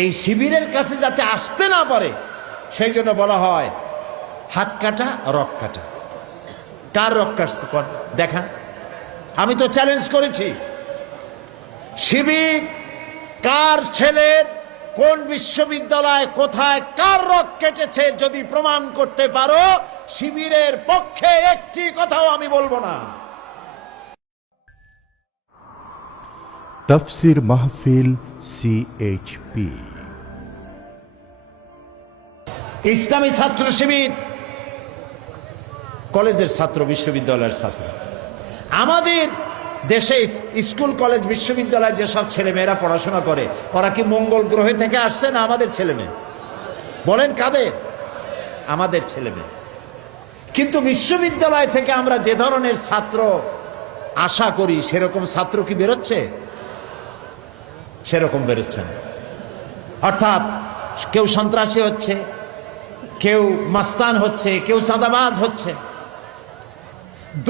এই শিবিরের কাছে যাতে আসতে না পারে সেই জন্য বলা হয় হাত কাটা রক কাটা। কার রক কাটছে দেখা? আমি তো চ্যালেঞ্জ করেছি, শিবির কার ছেলের কোন বিশ্ববিদ্যালয় কোথায় কার রক কেটেছে যদি প্রমাণ করতে পারো, শিবিরের পক্ষে একটি কথাও আমি বলবো না। তাফসীর মাহফিল CHP ইসলামী ছাত্র শিবির কলেজের ছাত্র, বিশ্ববিদ্যালয়ের ছাত্র। আমাদের দেশে স্কুল কলেজ বিশ্ববিদ্যালয়ে যেসব ছেলেমেয়েরা পড়াশোনা করে ওরা কি মঙ্গল গ্রহে থেকে আসছে না আমাদের ছেলেমেয়ে? বলেন কাদের? আমাদের ছেলেমেয়ে। কিন্তু বিশ্ববিদ্যালয় থেকে আমরা যে ধরনের ছাত্র আশা করি সেরকম ছাত্র কি বেরোচ্ছে? সেরকম বেরোচ্ছে না। অর্থাৎ কেউ সন্ত্রাসী হচ্ছে, কেউ মাস্তান হচ্ছে, কেউ চাঁদাবাজ হচ্ছে।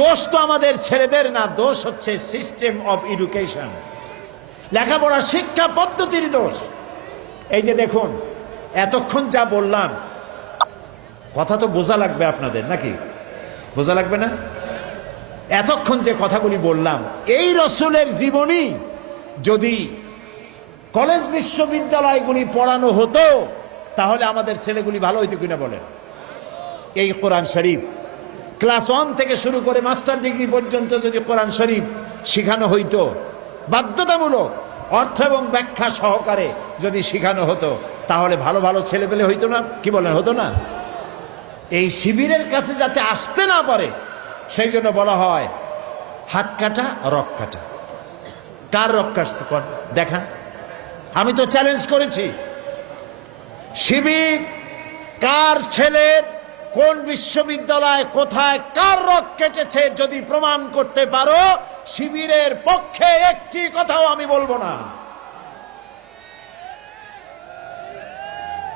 দোষ তো আমাদের ছেলেদের না, দোষ হচ্ছে সিস্টেম অফ এডুকেশন, লেখাপড়া শিক্ষা পদ্ধতির দোষ। এই যে দেখুন, এতক্ষণ যা বললাম কথা তো বোঝা লাগবে আপনাদের, নাকি বোঝা লাগবে না? এতক্ষণ যে কথাগুলি বললাম, এই রসুলের জীবনী যদি কলেজ বিশ্ববিদ্যালয়গুলি পড়ানো হতো তাহলে আমাদের ছেলেগুলি ভালো হইতো কিনা বলেন? এই কোরআন শরীফ ক্লাস 1 থেকে শুরু করে মাস্টার ডিগ্রি পর্যন্ত যদি কোরআন শরীফ শিখানো হইতো, বাধ্যতামূলক অর্থ এবং ব্যাখ্যা সহকারে যদি শিখানো হতো, তাহলে ভালো ভালো ছেলেপেলে হইতো না? কি বলেন, হতো না? এই শিবিরের কাছে যাতে আসতে না পারে সেই জন্য বলা হয় হাত কাটা রক কাটা। কার রক কাটছে দেখা? আমি তো চ্যালেঞ্জ করেছি, শিবির কার ছেলের কোন বিশ্ববিদ্যালয় কোথায় কার রক কেটেছে যদি প্রমাণ করতে পারো, শিবিরের পক্ষে একটি কথাও আমি বলবো না।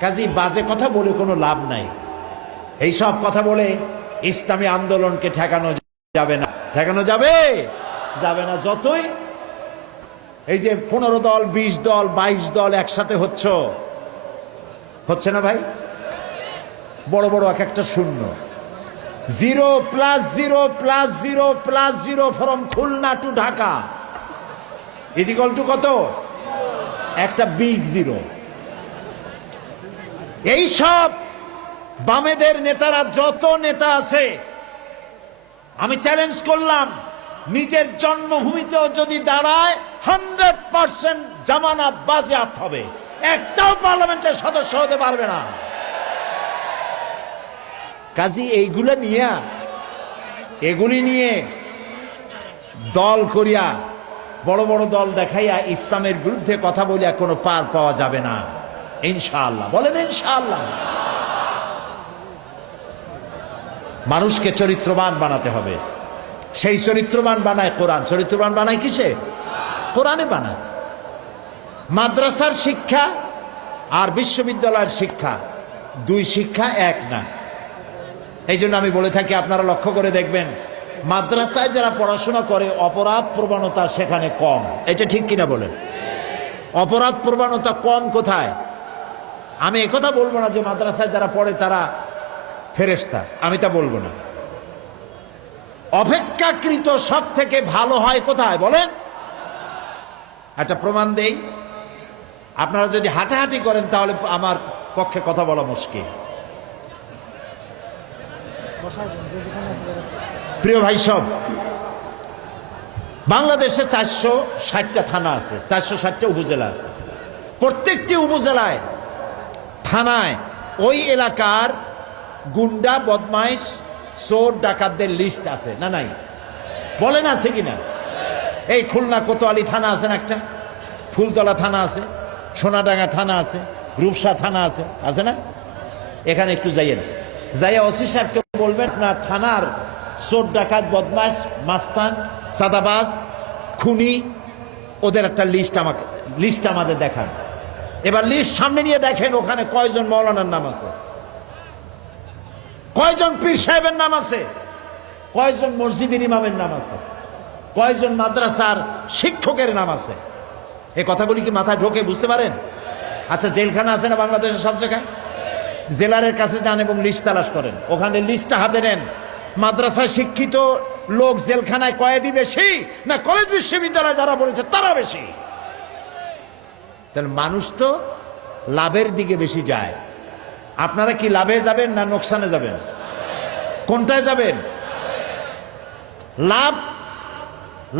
কাজী বাজে কথা বলে কোনো লাভ নাই। এই সব কথা বলে ইসলামী আন্দোলনকে ঠেকানো যাবে না। ঠেকানো যাবে যাবে না। যতই এই যে 15 দল 20 দল 22 দল একসাথে হচ্ছে না ভাই, বড় বড় এক একটা শূন্য, 0 + 0 + 0 + 0 ফ্রম খুলনা টু ঢাকা ইজিক্যাল টু কত? একটা বিগ জিরো। এই সব বামেদের নেতারা, যত নেতা আছে, আমি চ্যালেঞ্জ করলাম, নিজের জন্মভূমিতেও যদি দাঁড়ায় 100% জামানত বাজেয়াপ্ত হবে, একটাও পার্লামেন্টের সদস্য হতে পারবে না। কাজী এগুলি নিয়ে দল করিয়া, বড় বড় দল দেখাইয়া ইসলামের বিরুদ্ধে কথা বলিয়া কোনো পার পাওয়া যাবে না ইনশাআল্লাহ। বলেন ইনশাআল্লাহ। মানুষকে চরিত্রবান বানাতে হবে। সেই চরিত্রবান বানায় কোরআন। চরিত্রবান বানায় কিসে? কোরআনে বানায়। মাদ্রাসার শিক্ষা আর বিশ্ববিদ্যালয়ের শিক্ষা, দুই শিক্ষা এক না। এই জন্য আমি বলে থাকি, আপনারা লক্ষ্য করে দেখবেন, মাদ্রাসায় যারা পড়াশোনা করে অপরাধ প্রবণতা সেখানে কম। এটা ঠিক কিনা বলেন? অপরাধ প্রবণতা কম কোথায়? আমি একথা বলবো না যে মাদ্রাসায় যারা পড়ে তারা ফেরেশতা, আমি তা বলবো না। অপেক্ষাকৃত সব থেকে ভালো হয় কোথায় বলেন? একটা প্রমাণ দেই। আপনারা যদি হাঁটাহাঁটি করেন তাহলে আমার পক্ষে কথা বলা মুশকিল। প্রিয় ভাই সব, বাংলাদেশে 460টা থানা আছে, 460টা উপজেলা আছে। প্রত্যেকটি উপজেলায় থানায় ওই এলাকার গুন্ডা বদমাইশ চোর ডাকাতদের লিস্ট আছে না নাই? বলেন আছে কিনা? এই খুলনা কোতোয়ালি থানা আছে না একটা, ফুলতলা থানা আছে, সোনাডাঙ্গা থানা আছে, রূপসা থানা আছে, আছে না? এখানে একটু যাইয়া ওসি সাহেবকে বলবেন না, থানার চোর ডাকাত বদমাইশ মাস্তান সাদাবাজ খুনি ওদের একটা লিস্ট আমাদের দেখান। এবার লিস্ট সামনে নিয়ে দেখেন ওখানে কয়জন মৌলানার নাম আছে, কয়জন পীর সাহেবের নাম আছে, কয়জন মসজিদের ইমামের নাম আছে, কয়জন মাদ্রাসার শিক্ষকের নাম আছে। এই কথাগুলি কি মাথায় ঢোকে? বুঝতে পারেন? আচ্ছা, জেলখানা আছে না বাংলাদেশের সব জায়গায়? জেলারের কাছে যান এবং লিস্ট তালাশ করেন, ওখানে লিস্টটা হাতে নেন। মাদ্রাসায় শিক্ষিত লোক জেলখানায় কয়েদি বেশি না কলেজ বিশ্ববিদ্যালয়ে যারা বলেছে তারা বেশি? তাহলে মানুষ তো লাভের দিকে বেশি যায়। আপনারা কি লাভে যাবেন না নোকসানে যাবেন? কোনটায় যাবেন?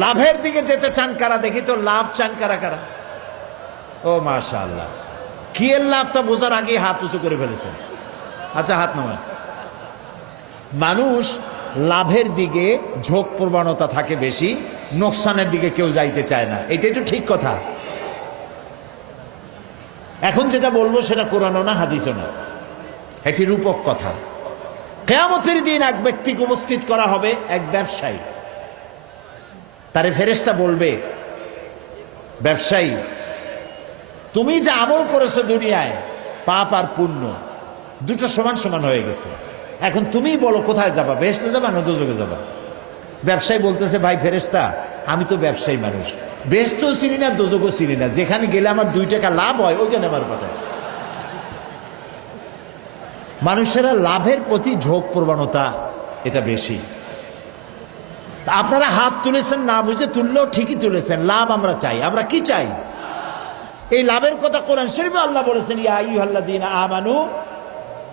লাভের দিকে যেতে চান কারা? দেখি তো লাভ চান কারা কারা? ও মাশাআল্লাহ, কি এর লাভটা বোঝার আগে হাত উঁচু করে ফেলেছেন। আচ্ছা, হাত নামান। মানুষ লাভের দিকে ঝোঁক প্রবণতা থাকে বেশি, নোকসানের দিকে কেউ যাইতে চায় না। এটাই তো ঠিক কথা। এখন যেটা বলবো সেটা কোরআনও না হাদিসও না, একটি রূপক কথা। কিয়ামতের দিন এক ব্যক্তিকে উপস্থিত করা হবে, এক ব্যবসায়ী। তারে ফেরেশতা বলবে, ব্যবসায়ী, তুমি যে আমল করেছো দুনিয়ায়, পাপ আর পুণ্য দুটো সমান সমান হয়ে গেছে, এখন তুমি বলো কোথায় যাবা, বেহেশতে যাবা না দোজখে যাবা? ব্যবসায়ী বলতেছে, ভাই ফেরেশতা, আমি তো ব্যবসায়ী মানুষ, বেহেশতও চিনি না দোজখও চিনি না, যেখানে গেলে আমার 2 টাকা লাভ হয় ওইখানে আমার কথা। মানুষেরা লাভের প্রতি ঝোঁক প্রবণতা এটা বেশি। আপনারা হাত তুলেছেন না বুঝে, তুললেও ঠিকই তুলেছেন। লাভ আমরা চাই। আমরা কি চাই? এই লাভের কথা কোরআন শরীফে আল্লাহ বলেছেন, ইয়া আইয়ুহাল্লাযীনা আমানু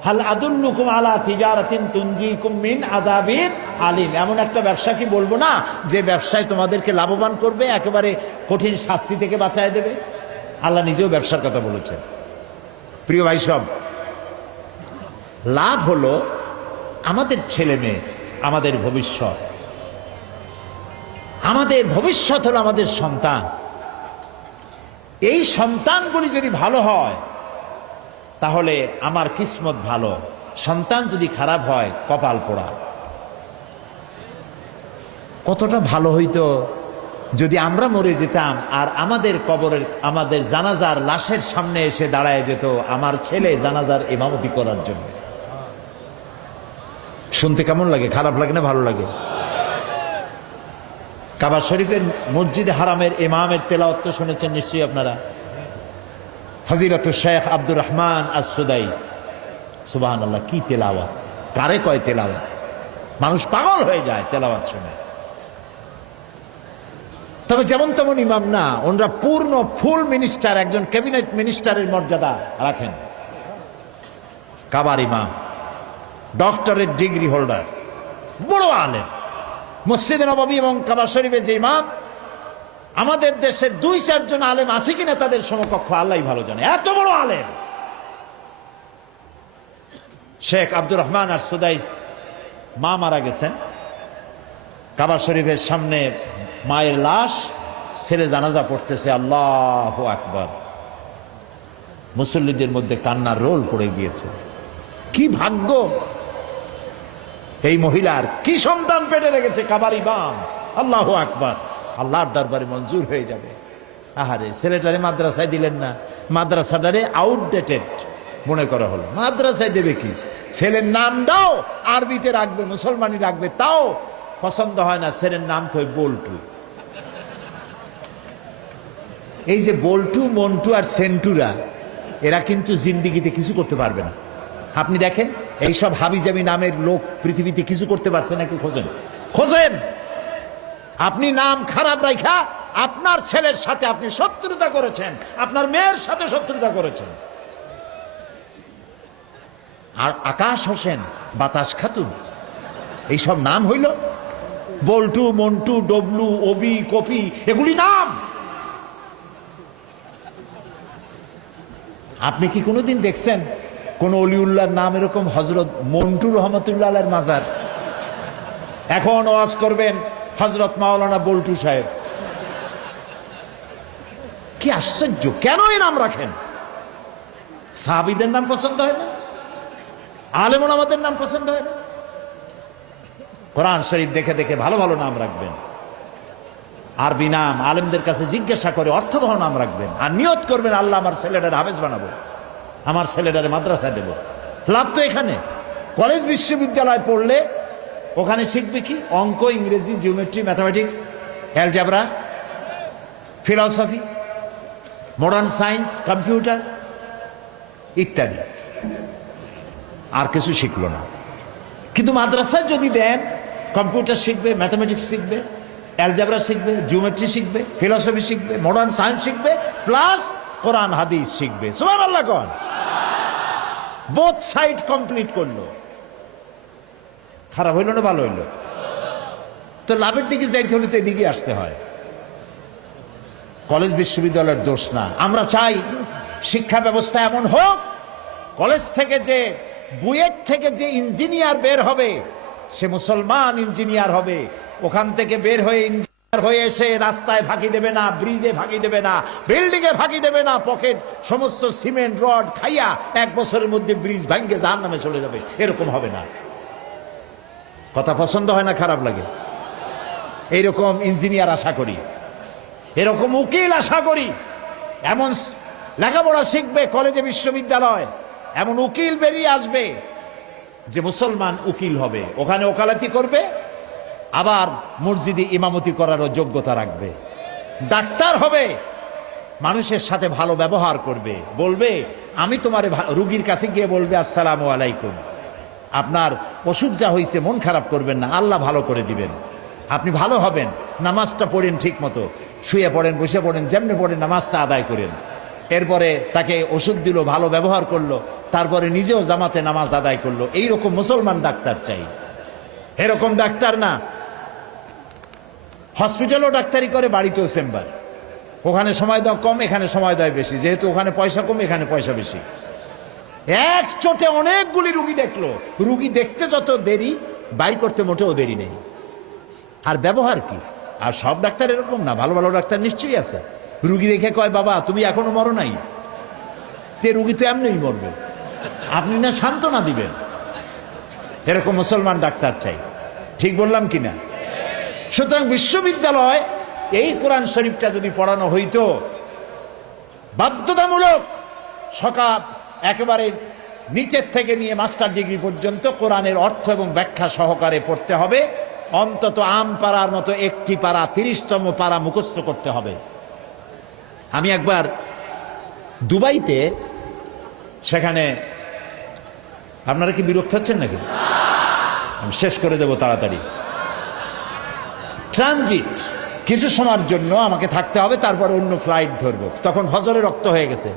হাল আদুল্লুকুম আলা তিজারাতিন তুনজিকুম মিন আযাবিন আলিম। এমন একটা ব্যবসা কি বলবো না যে ব্যবসায় তোমাদেরকে লাভবান করবে, একেবারে কঠিন শাস্তি থেকে বাঁচায় দেবে? আল্লাহ নিজেও ব্যবসার কথা বলেছেন। প্রিয় ভাই সব, লাভ হলো আমাদের ছেলে মেয়ে, আমাদের ভবিষ্যৎ। আমাদের ভবিষ্যৎ হলো আমাদের সন্তান। এই সন্তানগুলি যদি ভালো হয় তাহলে আমার কিসমত ভালো, সন্তান যদি খারাপ হয় কপাল পোড়া। কতটা ভালো হইতো যদি আমরা মরে যেতাম আর আমাদের কবরের, আমাদের জানাজার লাশের সামনে এসে দাঁড়ায় যেত আমার ছেলে জানাজার ইমামতি করার জন্য। শুনতে কেমন লাগে? খারাপ লাগে না ভালো লাগে? কাবা শরীফের মসজিদে হারামের ইমামের তেলাওয়াত তো শুনেছেন নিশ্চয়ই আপনারা। ফজিলাতুল শেখ আব্দুর রহমান আস-সুদাইস, সুবহানাল্লাহ, কি তেলাওয়াত! কারে কয় তেলাওয়াত! মানুষ পাগল হয়ে যায় তেলাওয়াত শুনে। তবে যেমন তেমন ইমাম না, ওনারা পূর্ণ ফুল মিনিস্টার, একজন ক্যাবিনেট মিনিস্টারের মর্যাদা রাখেন। কাবার ইমাম, ডক্টরেট ডিগ্রি হোল্ডার, বড় আলেম। মসজিদে নববী এবং কাবা শরীফে যে ইমাম, আমাদের দেশের 2-4 জন আলেম আছে কিনা তাদের সমকক্ষ আল্লাহই ভালো জানে, এত বড় আলেম। শেখ আব্দুর রহমান আস-সুদাইস মা মারা গেছেন, কাবা শরীফের সামনে মায়ের লাশ, ছেলে জানাজা পড়তেছে, আল্লাহু আকবার। মুসল্লিদের মধ্যে কান্নার রোল পড়ে গিয়েছে। কি ভাগ্য এই মহিলার, কি সন্তান পেটে রেখেছে কাবার ইমাম! আল্লাহু আকবার। আল্লাহর দরবারে মঞ্জুর হয়ে যাবে। আহারে, ছেলেটারে মাদ্রাসায় দিলেন না, মাদ্রাসাটারে আউটডেটেড মনে করা হলো। মাদ্রাসায় দেবে কি? ছেলের নামটাও আরবিতে রাখবে, মুসলমানি রাখবে, তাও পছন্দ হয় না। ছেলের নাম তো বল্টু। এই যে বল্টু, মন্টু আর সেন্টুরা, এরা কিন্তু জিন্দিগিতে কিছু করতে পারবে না। আপনি দেখেন, এইসব হাবিজাবি নামের লোক পৃথিবীতে কিছু করতে পারছে নাকি? খোঁজেন, খোঁজেন। আপনি নাম খারাপ রাখা আপনার ছেলের সাথে আপনি শত্রুতা করেছেন, আপনার মেয়ের সাথে শত্রুতা করেছেন। আর আকাশ হোসেন, বাতাস খাতুন, এইসব নাম হইল বল্টু, মন্টু, ডবলু, ওবি, কপি, এগুলি নাম। আপনি কি কোনোদিন দেখছেন কোন অলিউল্লাহর নাম এরকম? হযরত মন্টু রহমতুল্লাহ আলাইহির মাজার। এখন ওয়াজ করবেন হযরত মাওলানা বল্টু সাহেব। কি আশ্চর্য! কেন এই নাম রাখেন? সাহাবীদের নাম পছন্দ হয় না? আলেম ওলামাদের নাম পছন্দ হয় না? কোরআন শরীফ দেখে দেখে ভালো ভালো নাম রাখবেন। আরবি নাম আলেমদের কাছে জিজ্ঞাসা করে অর্থবহ নাম রাখবেন। আর নিয়ত করবেন, আল্লাহ আমার ছেলেটারে হাফেজ বানাবো, আমার ছেলেটারে মাদ্রাসায় দেব। লাভ তো এখানে। কলেজ বিশ্ববিদ্যালয় পড়লে ওখানে শিখবে কি? অঙ্ক, ইংরেজি, geometry, mathematics, algebra, philosophy, modern science, computer, ইত্যাদি, আর কিছু শিখলো না। কিন্তু মাদ্রাসায় যদি দেন, কম্পিউটার শিখবে, ম্যাথামেটিক্স শিখবে, অ্যালজেব্রা শিখবে, জিওমেট্রি শিখবে, ফিলসফি শিখবে, মডার্ন সায়েন্স শিখবে, প্লাস কোরআন হাদিস শিখবে। সুবহানাল্লাহ কোন, বোথ সাইড কমপ্লিট করলো। খারাপ হইল না ভালো হইল? তো লাভের দিকে যাইতে হলে তো এদিকে আসতে হয়। কলেজ বিশ্ববিদ্যালয়ের দোষ না। আমরা চাই শিক্ষা ব্যবস্থা এমন হোক, কলেজ থেকে যে, বুয়েট থেকে যে ইঞ্জিনিয়ার বের হবে সে মুসলমান ইঞ্জিনিয়ার হবে। ওখান থেকে বের হয়ে ইঞ্জিনিয়ার হয়ে এসে রাস্তায় ফাঁকি দেবে না, ব্রিজে ফাঁকি দেবে না, বিল্ডিং এ ফাঁকি দেবে না, পকেট সমস্ত সিমেন্ট রড খাইয়া 1 বছরের মধ্যে ব্রিজ ভাঙ্গে জাহান্নামে চলে যাবে, এরকম হবে না। কথা পছন্দ হয় না, খারাপ লাগে? এইরকম ইঞ্জিনিয়ার আশা করি, এরকম উকিল আশা করি। এমন লেখাপড়া শিখবে কলেজে বিশ্ববিদ্যালয়, এমন উকিল বেরিয়ে আসবে যে মুসলমান উকিল হবে, ওখানে ওকালতি করবে, আবার মসজিদে ইমামতি করারও যোগ্যতা রাখবে। ডাক্তার হবে, মানুষের সাথে ভালো ব্যবহার করবে, বলবে আমি তোমার রুগীর কাছে গিয়ে বলবে আসসালামু আলাইকুম, আপনার ওষুধ যা হয়েছে মন খারাপ করবেন না, আল্লাহ ভালো করে দিবেন, আপনি ভালো হবেন, নামাজটা পড়েন ঠিক মতো, শুয়ে পড়েন, বসে পড়েন, যেমনি পড়েন নামাজটা আদায় করেন। এরপরে তাকে ওষুধ দিল, ভালো ব্যবহার করলো, তারপরে নিজেও জামাতে নামাজ আদায় করলো। এইরকম মুসলমান ডাক্তার চাই, এরকম ডাক্তার না। হসপিটালও ডাক্তারি করে, বাড়িতেও চেম্বার, ওখানে সময় দেওয়া কম, এখানে সময় দেয় বেশি, যেহেতু ওখানে পয়সা কম, এখানে পয়সা বেশি। এক চোটে অনেকগুলি রুগী দেখলো, রুগী দেখতে যত দেরি, বাইর করতে মোটেও দেরি নেই। আর ব্যবহার কি? আর সব ডাক্তার এরকম না, ভালো ভালো ডাক্তার নিশ্চয়ই আছে। রুগী দেখে কয় বাবা তুমি এখনো মরো নাই, তে রুগী তো এমনিই মরবে, আপনি না সান্ত্বনা দিবেন। এরকম মুসলমান ডাক্তার চাই, ঠিক বললাম কিনা? সুতরাং বিশ্ববিদ্যালয় এই কোরআন শরীফটা যদি পড়ানো হইতো, বাধ্যতামূলক সকাল একেবারে নিচের থেকে নিয়ে মাস্টার ডিগ্রি পর্যন্ত কোরআনের অর্থ এবং ব্যাখ্যা সহকারে পড়তে হবে। অন্তত আম পাড়ার মতো একটি পাড়া, 30তম পাড়া মুখস্থ করতে হবে। আমি একবার দুবাইতে, সেখানে, আপনারা কি বিরক্ত হচ্ছেন নাকি? আমি শেষ করে দেব তাড়াতাড়ি। ট্রানজিট, কিছু সময়ের জন্য আমাকে থাকতে হবে, তারপর অন্য ফ্লাইট ধরবো। তখন ফজরে রক্ত হয়ে গেছে।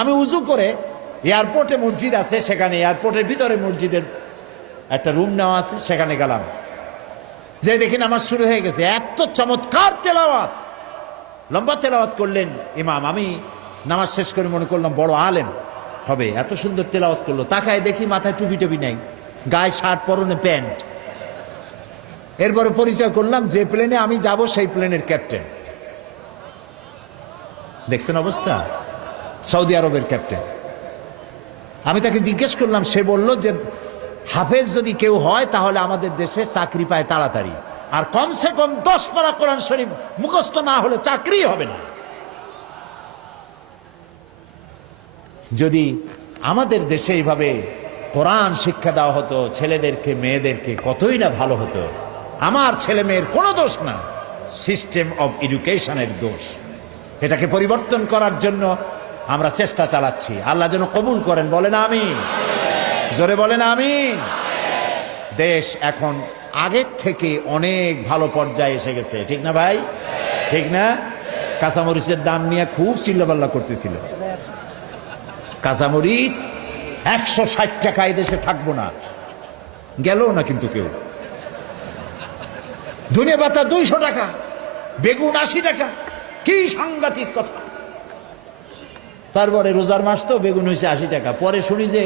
আমি উজু করে, এয়ারপোর্টে মসজিদ আছে, সেখানে এয়ারপোর্টের ভিতরে মসজিদের একটা রুম নেওয়া আছে, সেখানে গেলাম। যে দেখি নামাজ শুরু হয়ে গেছে, এত চমৎকার তেলাওয়াত, লম্বা তেলাওয়াত করলেন ইমাম। আমি নামাজ শেষ করে মনে করলাম বড় আলেম হবে, এত সুন্দর তেলাওয়াত করলো। তাকায় দেখি মাথায় টুপি টুপি নাই, গায়ে শার্ট, পরনে প্যান্ট। এরপরে পরিচয় করলাম, যে প্লেনে আমি যাব সেই প্লেনের ক্যাপ্টেন। দেখছেন অবস্থা, সৌদি আরবের ক্যাপ্টেন। আমি তাকে জিজ্ঞেস করলাম, সে বলল যে হাফেজ যদি কেউ হয় তাহলে আমাদের দেশে চাকরি পায় তাড়াতাড়ি, আর কমসে কম 10 পারা কোরআন শরীফ মুখস্থ না হলে চাকরি হবে না। যদি আমাদের দেশে এইভাবে কোরআন শিক্ষা দেওয়া হতো ছেলেদেরকে, মেয়েদেরকে, কতই না ভালো হতো। আমার ছেলে মেয়ের কোনো দোষ না, সিস্টেম অব এডুকেশনের দোষ। এটাকে পরিবর্তন করার জন্য আমরা চেষ্টা চালাচ্ছি। আল্লাহ যেন কবুল করেন, বলেন আমিন, জোরে বলেন আমিন। দেশ এখন আগের থেকে অনেক ভালো পর্যায়ে এসে গেছে, ঠিক না ভাই? ঠিক না? কাঁচামরিচের দাম নিয়ে খুব চিল্লাপাল্লা করতেছিল। কাঁচামরিচ 160 টাকা এই দেশে থাকবো না, গেল না কিন্তু কেউ। ধনে পাতা 200 টাকা, বেগুন 80 টাকা, কি সাংঘাতিক কথা। তারপরে রোজার মাস তো বেগুন হয়েছে 80 টাকা। পরে শুনি যে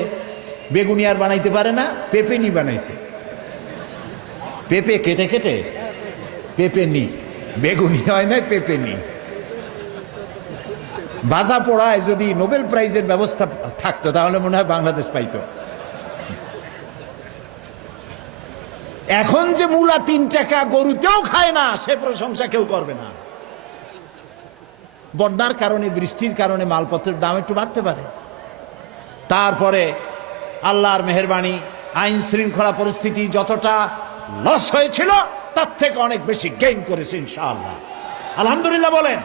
বেগুনি আর বানাইতে পারে না, পেঁপেনি বানাইছে। পেঁপে কেটে কেটে পেঁপেনি, বেগুনি হয় না, পেঁপেনি। ভাজা পোড়ায় যদি নোবেল প্রাইজের ব্যবস্থা থাকতো তাহলে মনে হয় বাংলাদেশ পাইতো। এখন যে মূলা 3 টাকা, গরুতেও খায় না, সে প্রশংসা কেউ করবে না। বন্যার কারণে, বৃষ্টির কারণে মালপত্রের দাম একটু বাড়তে পারে। তারপরে আল্লাহর মেহেরবানি, আইন শৃঙ্খলা পরিস্থিতি যতটা লস হয়েছিল তার থেকে অনেক বেশি গেইন করেছে ইনশাআল্লাহ। আলহামদুলিল্লাহ বলেন।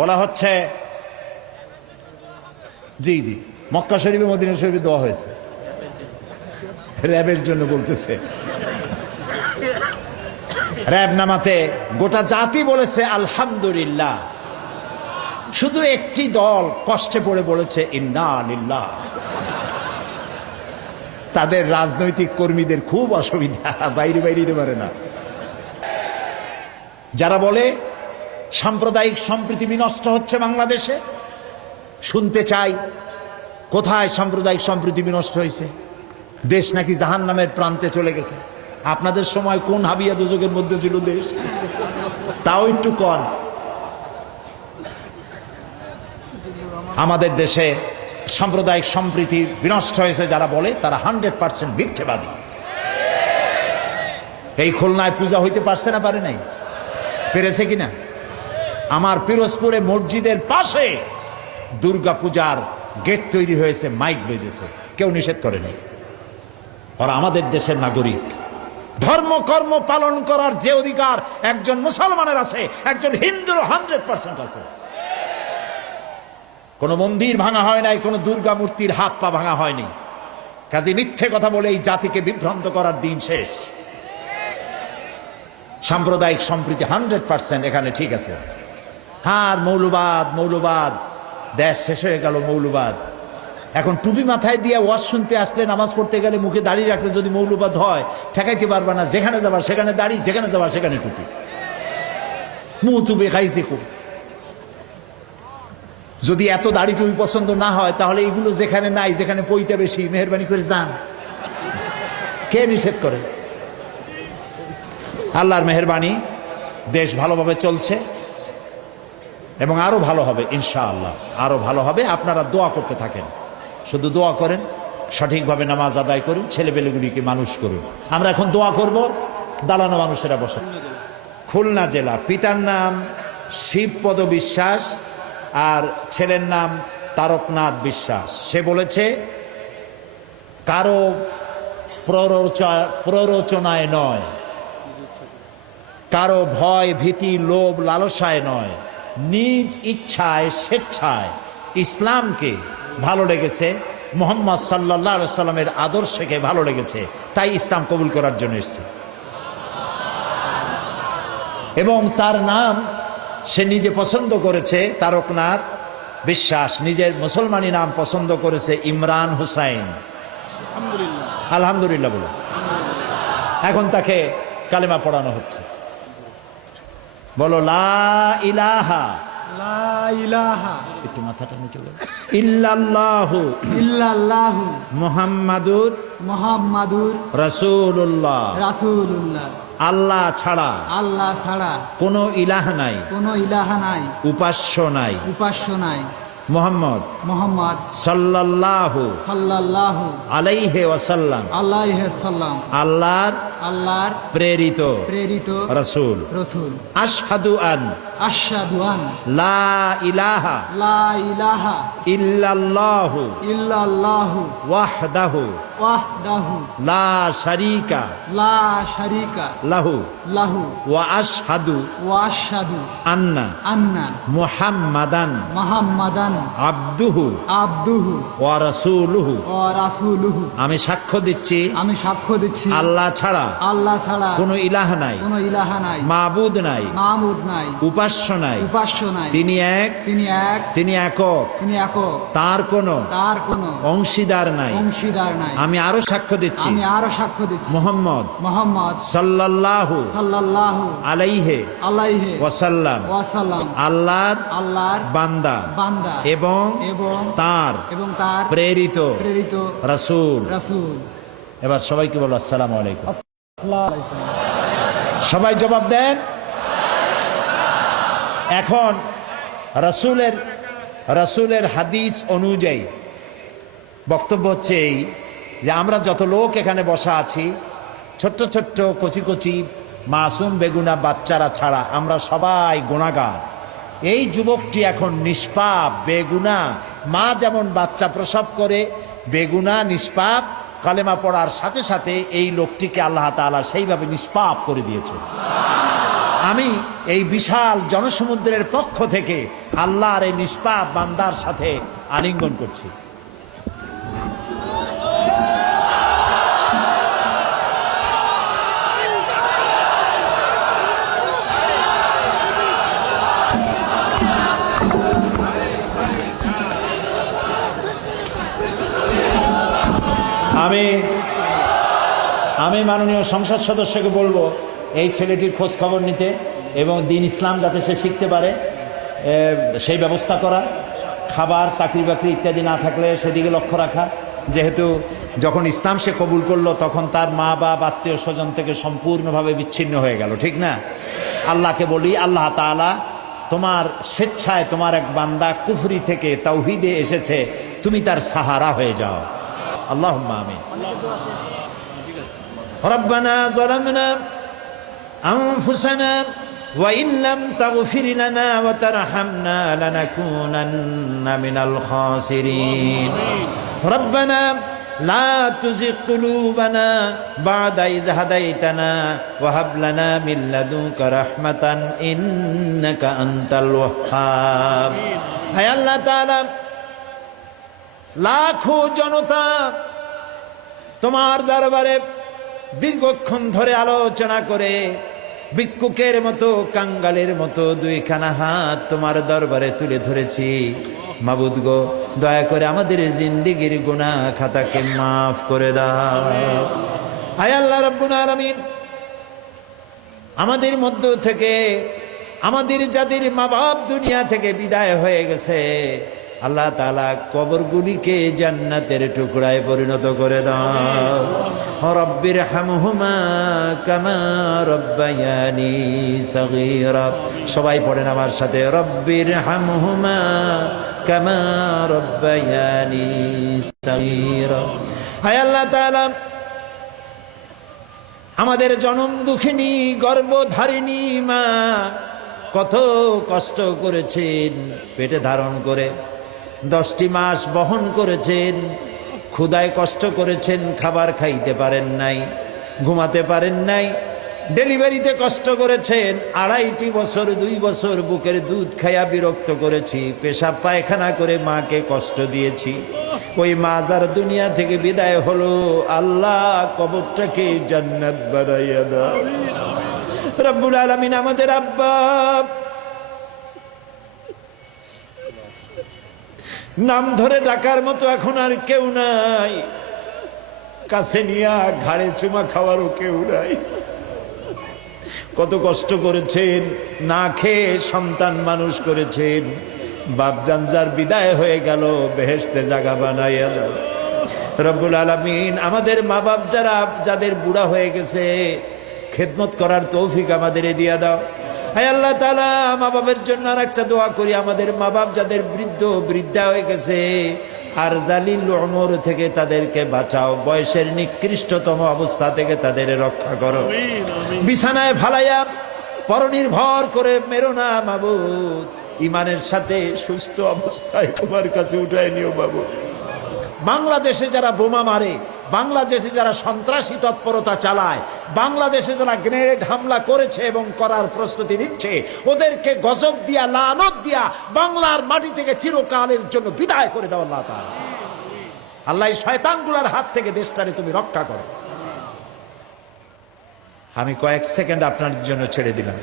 বলা হচ্ছে জি জি, মক্কা শরীফে মদিনা শরীফে দোয়া হয়েছে। র্যাবের জন্য বলতেছে, র্যাব নামাতে গোটা জাতি বলেছে আলহামদুলিল্লাহ, শুধু একটি দল কষ্টে পড়ে বলেছে ইন্না লিল্লাহ। তাদের রাজনৈতিক কর্মীদের খুব অসুবিধা, বাইরে বাইরে দিতে পারে না। যারা বলে সাম্প্রদায়িক সম্প্রীতি বিনষ্ট হচ্ছে বাংলাদেশে, শুনতে চাই কোথায় সাম্প্রদায়িক সম্প্রীতি বিনষ্ট হয়েছে? দেশ নাকি জাহান্নামের প্রান্তে চলে গেছে। আপনাদের সময় কোন হাবিয়া দুজকের মধ্যে ছিল দেশ? তাও একটু কন। আমাদের দেশে সাম্প্রদায়িক সম্প্রীতি বিনষ্ট হয়েছে যারা বলে, তারা 100% মিথ্যেবাদী। এই খুলনায় পূজা হইতে পারছে না, পারে নাই? পেরেছে কিনা? আমার পিরোজপুরে মসজিদের পাশে দুর্গা পূজার গেট তৈরি হয়েছে, মাইক বেজেছে, কেউ নিষেধ করেনি। ওরা আমাদের দেশের নাগরিক। ধর্ম কর্ম পালন করার যে অধিকার একজন মুসলমানের আছে, একজন হিন্দুর 100% আছে। কোন মন্দির ভাঙা হয় নাই, কোন দুর্গা মূর্তির হাত পা ভাঙা হয়নি। কাজে মিথ্যে কথা বলে এই জাতিকে বিভ্রান্ত করার দিন শেষ। সাম্প্রদায়িক সম্প্রীতি 100% এখানে ঠিক আছে। আর মৌলবাদ, মৌলবাদ, দেশ শেষ হয়ে গেল মৌলবাদ। এখন টুপি মাথায় দিয়ে ওয়াজ শুনতে আসলে, নামাজ পড়তে গেলে মুখে দাড়ি রাখলে যদি মৌলবাদ হয়, ঠেকাইতে পারবা না। যেখানে যাবার সেখানে দাড়ি, যেখানে যাবার সেখানে টুপি। মুহ তুবে খাইছে খুব। যদি এত দাড়ি টুপি পছন্দ না হয়, তাহলে এগুলো যেখানে নাই, যেখানে পইতে বেশি, মেহরবানি করে যান। কে নিষেধ করে? আল্লাহর মেহরবানি, দেশ ভালোভাবে চলছে এবং আরো ভালো হবে ইনশাআল্লাহ, আরো ভালো হবে। আপনারা দোয়া করতে থাকেন, শুধু দোয়া করেন, সঠিকভাবে নামাজ আদায় করুন, ছেলেপেলেগুলিকে মানুষ করুন। আমরা এখন দোয়া করব। দালানো মানুষেরা বসে। খুলনা জেলা, পিতার নাম শিবপদ বিশ্বাস আর ছেলের নাম তারকনাথ বিশ্বাস। সে বলেছে কারো প্ররোচনায় নয়, কারো ভয় ভীতি লোভ লালসায় নয়, নিজ ইচ্ছায় স্বেচ্ছায় ইসলামকে ভালো লেগেছে, মুহাম্মদ সাল্লাল্লাহু আলাইহি সাল্লামের আদর্শকে ভালো লেগেছে, তাই ইসলাম কবুল করার জন্য এসেছে। এবং তার নাম সে নিজে পছন্দ করেছে তারকনাথ বিশ্বাস, নিজের মুসলমানি নাম পছন্দ করেছে ইমরান হুসাইন। আলহামদুলিল্লাহ বলে এখন তাকে কালেমা পড়ানো হচ্ছে। বলো লা ইলাহা, লা ইলাহা, একটু মাথাটা নিচে করো, ইল্লাল্লাহু, ইল্লাল্লাহু, মুহাম্মাদুর, মুহাম্মাদুর রাসূলুল্লাহ, রাসূলুল্লাহ। আল্লাহ ছাড়া, আল্লাহ ছাড়া কোনো ইলাহ নাই, কোনো ইলাহা নাই, উপাস্য নাই, উপাস্য নাই। মুহাম্মদ মুহাম্মদ সাল্লাল্লাহু সাল্লাল্লাহু আলাইহি ওয়াসাল্লাম আলাইহি সাল্লাম আল্লাহর আল্লাহর প্রেরিত প্রেরিত রাসূল। রাসূল। আশহাদু আন আশহাদু আন লা ইলাহা লা ইলাহা ইল্লাল্লাহু ইল্লাল্লাহু ওয়াহদাহু ওয়াহদাহু লা শারীকা লা শারীকা লাহু লাহু ওয়া আশহাদু ওয়া আশহাদু আন্না আন্না মুহাম্মাদান মুহাম্মাদান আবদুহু আবদুহু ওয়া রাসূলুহু। ওয়া রাসূলুহু। আমি সাক্ষ্য দিচ্ছি আমি সাক্ষ্য দিচ্ছি আল্লাহ ছাড়া আল্লাহ ছাড়া কোনো ইলাহ নাই, কোনো ইলাহা নাই, মাবুদ নাই, মাবুদ নাই, উপাস্য নাই, উপাস্য নাই। তিনি এক, তিনি এক, তিনি একক, তিনি একক, তার কোনো তার কোনো অংশীদার নাই। অংশীদার নাই। আমি আরো সাক্ষ্য দিচ্ছি আমি আরো সাক্ষ্য দিচ্ছি মুহাম্মদ মুহাম্মদ সাল্লাল্লাহু সাল্লাল্লাহু আলাইহি আলাইহি ওয়াসাল্লাম ওয়াসাল্লাম আল্লাহর বান্দা বান্দা এবং এবং তার তার প্রেরিত প্রেরিত রাসূল। রাসূল। এবার সবাইকে বলো আসসালামু আলাইকুম। সবাই জবাব দেন। এখন রাসূলের হাদিস অনুযায়ী বক্তব্য হচ্ছে এই যে আমরা যত লোক এখানে বসা আছি, ছোট্ট ছোট্ট কচি কচি মাসুম বেগুনা বাচ্চারা ছাড়া আমরা সবাই গুনাহগার। এই যুবকটি এখন নিষ্পাপ বেগুনা, মা যেমন বাচ্চা প্রসব করে বেগুনা নিষ্পাপ, কালেমা পড়ার সাথে সাথে এই লোকটিকে আল্লাহ তাআলা সেইভাবে নিষ্পাপ করে দিয়েছে। আমি এই বিশাল জনসমুদ্রের পক্ষ থেকে আল্লাহর এই নিষ্পাপ বান্দার সাথে আলিঙ্গন করছি। আমি মাননীয় সংসদ সদস্যকে বলবো এই ছেলেটির খোঁজ খবর নিতে এবং দিন ইসলাম যাতে সে শিখতে পারে সেই ব্যবস্থা করা, খাবার চাকরি বাকরি ইত্যাদি না থাকলে সেদিকে লক্ষ্য রাখা। যেহেতু যখন ইসলাম সে কবুল করলো তখন তার মা বাবা আত্মীয় স্বজন থেকে সম্পূর্ণভাবে বিচ্ছিন্ন হয়ে গেল, ঠিক না? আল্লাহকে বলি, আল্লাহ তাআলা তোমার স্বেচ্ছায় তোমার এক বান্দা কুফরি থেকে তাওহীদে এসেছে, তুমি তার সাহারা হয়ে যাও। আল্লাহুম্মা আমিন। রব্বানা যালামনা আনফুসানা ওয়া ইন লাম তাগফির লানা ওয়া তারহামনা লানাকুনান্না মিনাল খাসিরিন। রব্বানা লা তুযিগ কুলুবানা বা'দা ইয হাদাইতানা ওয়া হাব লানা মিন লাদুনকা রাহমাতান ইন্নাকা আনতাল ওয়াহ্হাব। হে আল্লাহ তাআলা, লাখো জনতা তোমার দরবারে দীর্ঘক্ষণ ধরে আলোচনা করে ভিক্ষুকের মতো, কাঙ্গালের মতো দুইখানা হাত তোমার দরবারে তুলে ধরেছি। মাবুদ গো, দয়া করে আমাদের জিন্দেগীর গুনাহ খাতাকে মাফ করে দাও। হায় আল্লাহ রাব্বুল আলামিন, আমাদের মধ্য থেকে আমাদের যাদের মা বাপ দুনিয়া থেকে বিদায় হয়ে গেছে, আল্লাহ তাআলা কবরগুলিকে জান্নাতের টুকরায় পরিণত করে দাও। রব্বির হামহুমা কামা রব্বায়ানি সগীরা। সবাই পড়েন আমার সাথে, রব্বির হামহুমা কামা রব্বায়ানি সগীরা। হায় আল্লাহ তাআলা, আমাদের জনম দুঃখিনী গর্ভধারিণী মা কত কষ্ট করেছেন, পেটে ধারণ করে 10টি মাস বহন করেছেন, ক্ষুধায় কষ্ট করেছেন, খাবার খাইতে পারেন নাই, ঘুমাতে পারেন নাই, ডেলিভারিতে কষ্ট করেছেন, 2.5 বছর 2 বছর বুকের দুধ খাইয়া বিরক্ত করেছি, পেশাব পায়খানা করে মাকে কষ্ট দিয়েছি। ওই মা যার দুনিয়া থেকে বিদায় হলো, আল্লাহ কবরটাকে জান্নাত বানাইয়া দাও। রব্বুল আলামিন, আমাদের আব্বা নাম ধরে ডাকার মতো এখন আর কেউ নাই, কাছে নিয়া ঘাড়ে চুমা খাওয়ারও কেউ নাই। কত কষ্ট করেছেন, না খেয়ে সন্তান মানুষ করেছেন। বাপ জানজার বিদায় হয়ে গেল, বেহেশতে জায়গা বানাইয়া দাও। রব্বুল আলামিন, আমাদের মা বাপ যাদের বুড়া হয়ে গেছে, খেদমত করার তৌফিক আমাদের দিয়া দাও। হে আল্লাহ তাআলা, মা বাবার জন্য আর একটা দোয়া করি, আমাদের মা বাপ যাদের বৃদ্ধা হয়ে গেছে, আর দালিল উমর থেকে তাদেরকে বাঁচাও, বয়সের নিকৃষ্টতম অবস্থা থেকে তাদের রক্ষা করো। বিছানায় ফালাইয়া পরনির্ভর করে মেরো না মাবুদ, ইমানের সাথে সুস্থ অবস্থায় তোমার কাছে উঠায় নিও বাবু। বাংলাদেশে যারা বোমা মারে, বাংলাদেশে যারা সন্ত্রাসী তৎপরতা চালায়, বাংলাদেশে যারা গ্রেনেড হামলা করেছে এবং করার প্রস্তুতি নিচ্ছে, ওদেরকে গজব দিয়া, লানত দিয়া বাংলার মাটি থেকে চিরকালের জন্য বিদায় করে দাও আল্লাহ তাআলা। আল্লাহ শয়তানগুলোর হাত থেকে দেশটারে তুমি রক্ষা করো। আমি কয়েক সেকেন্ড আপনার জন্য ছেড়ে দিলাম।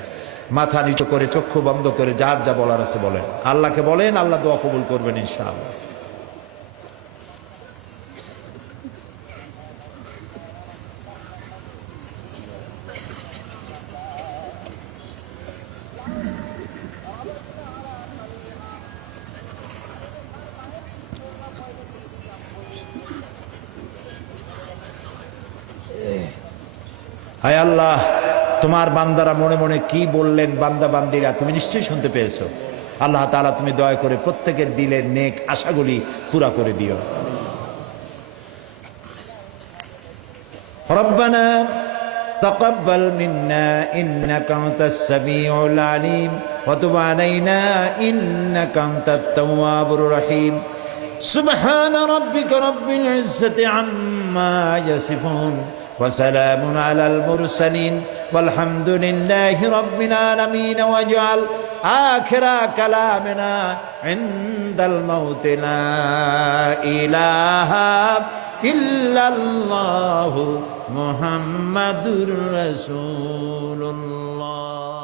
মাথা নিচু করে, চক্ষু বন্ধ করে, যার যা বলার আছে বলেন, আল্লাহকে বলেন, আল্লাহ দোয়া কবুল করবেন ইনশাআল্লাহ। হায় আল্লাহ, তোমার বান্দারা মনে মনে কি বললেন, বান্দা বান্দিরা তুমি নিশ্চয়ই শুনতে পেয়েছো। আল্লাহ তাআলা, তুমি দয়া করে প্রত্যেকের দিলের নেক আশাগুলি পুরা করে দিও। রব্বানা তাকাব্বাল মিন্না ইন্নাকা আনতাস সামিউল আলিম ওয়া তুব আলাইনা ইন্নাকা আনতাত তাওয়াবুর রহিম। সুবহানা রাব্বিকা রাব্বিল ইজ্জাতি আম্মা ইয়াসিফুন وسلام على المرسلين والحمد لله رب العالمين واجعل آخر كلامنا عند الموت لا إله إلا الله محمد رسول الله